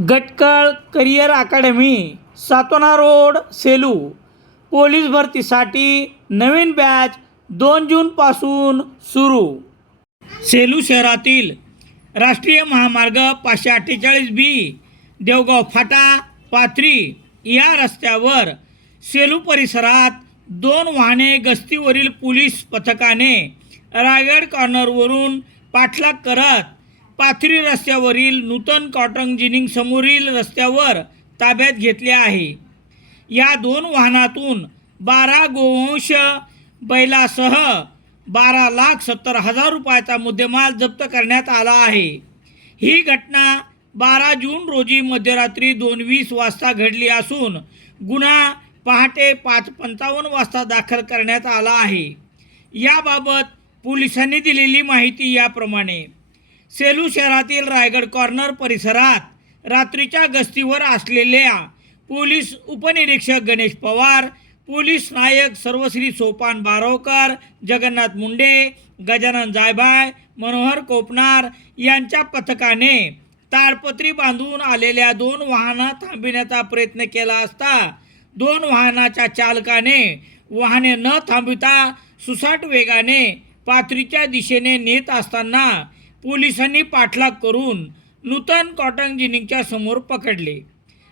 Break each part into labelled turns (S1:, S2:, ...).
S1: Gatkal career academy Satona road Selu. Police भरतीसाठी नवीन batch दोन जूनपासून सुरू. सेलू शहरातील राष्ट्रीय महामार्ग पाचशे अठ्ठेचाळीस बी देवगाव फाटा पाथरी या रस्त्यावर सेलू परिसरात दोन वाहने गस्तीवरील पोलीस पथकाने रायगड कॉर्नरवरून पाठलाग करत पाथरी रस्त्यावरील नूतन कॉटन जिनिंग समोरील रस्त्यावर ताब्यात घेतले आहे. या दोन वाहनातून बारा गोवंश बैलासह बारा लाख सत्तर हजार रुपयाचा मुद्देमाल जप्त करण्यात आला आहे. ही घटना बारा जून रोजी मध्यरात्री दोन वीस वाजता घडली असून गुन्हा पहाटे पाच पंचावन्न वाजता दाखल करण्यात आला आहे. याबाबत पोलिसांनी दिलेली माहिती याप्रमाणे. सेलू शहरातील रायगड कॉर्नर परिसरात रात्रीच्या गस्तीवर असलेल्या पोलीस उपनिरीक्षक गणेश पवार पोलीस नायक सर्वश्री सोपान बारोकर जगन्नाथ मुंडे गजानन जायभाय मनोहर कोपनार यांच्या पथकाने ताडपत्री बांधून आलेल्या दोन वाहनं थांबविण्याचा प्रयत्न केला असता दोन वाहनाच्या चालकाने वाहने न थांबविता सुसाट वेगाने पाथरीच्या दिशेने नेत असताना पोलिसांनी पाठलाग करून नूतन कॉटन जिनिंगच्या समोर पकडले.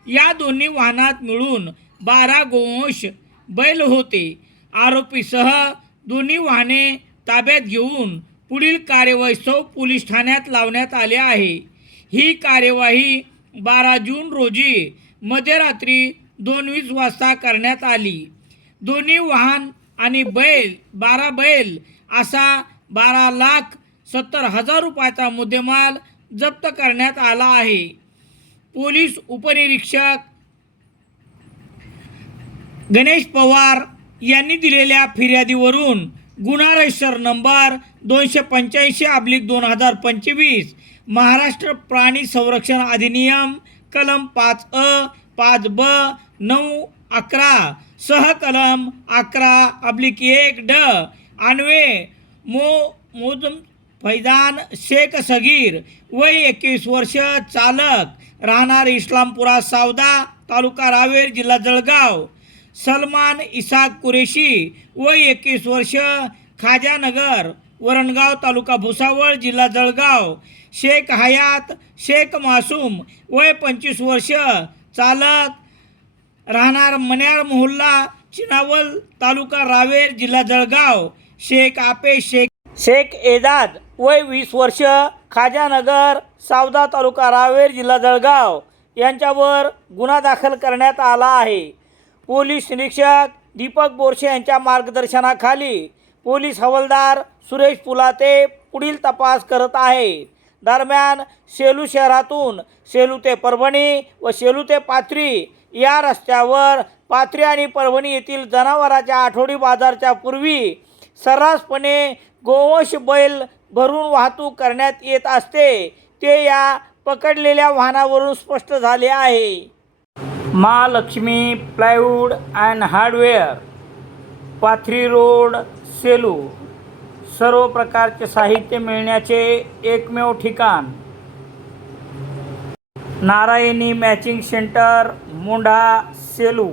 S1: या दोन्ही वाहनात मिळून बारा गोवंश बैल होते. आरोपीसह दोन्ही वाहने ताब्यात घेऊन पुढील कार्यवाहीसह पोलीस ठाण्यात लावण्यात आले आहे. ही कार्यवाही बारा जून रोजी मध्यरात्री दोन वीस वाजता करण्यात आली. दोन्ही वाहन आणि बैल बारा बैल असा बारा लाख सत्तर हजार रुपयाचा मुद्देमाल जप्त करण्यात आला आहे. पोलीस उपनिरीक्षक गणेश पवार यांनी दिलेल्या फिर्यादीवरून गुन्हा रजिस्टर नंबर दोनशे पंच्याऐंशी अब्लिक दोन हजार पंचवीस महाराष्ट्र प्राणी संरक्षण अधिनियम कलम पाच अ पाच ब नऊ अकरा सह कलम अकरा अब्लिक एक ड अन्वे मो मोजम फैजान शेख सगीर वय एकवीस वर्ष चालक राहणार इस्लामपुरा सावदा तालुका रावेर जिल्हा जळगाव. सलमान इसाक कुरेशी वय एकवीस वर्ष खाजानगर वरणगाव तालुका भुसावळ जिल्हा जळगाव. शेख हयात शेख मासूम वय पंचवीस वर्ष चालक राहणार मन्यार मोहल्ला चिनावल तालुका रावेर जिल्हा जळगाव. शेख आपे शेख शेख एजाज वय वीस वर्ष खाजानगर सावदा तालुका रावेर जिल्हा जळगाव यांच्यावर गुन्हा दाखल करण्यात आला आहे. पोलीस निरीक्षक दीपक बोरशे यांच्या मार्गदर्शनाखाली पोलीस हवालदार सुरेश पुलाते पुढील तपास करत आहे. दरम्यान सेलू शहरातून सेलू ते परभणी व सेलू ते पाथरी या रस्त्यावर पाथरी आणि परभणी येथील जनावराच्या आठवडी बाजारच्या पूर्वी सर्रासपणे गोवंश बैल भरून वाहतूक करण्यात येत असते. ते या पकडलेल्या वाहनावरून स्पष्ट झाले आहे. Mahalakshmi plywood and hardware Pathri road Selu सर्व प्रकारचे साहित्य मिळण्याचे एकमेव ठिकाण. Narayani matching centre Mondha Selu.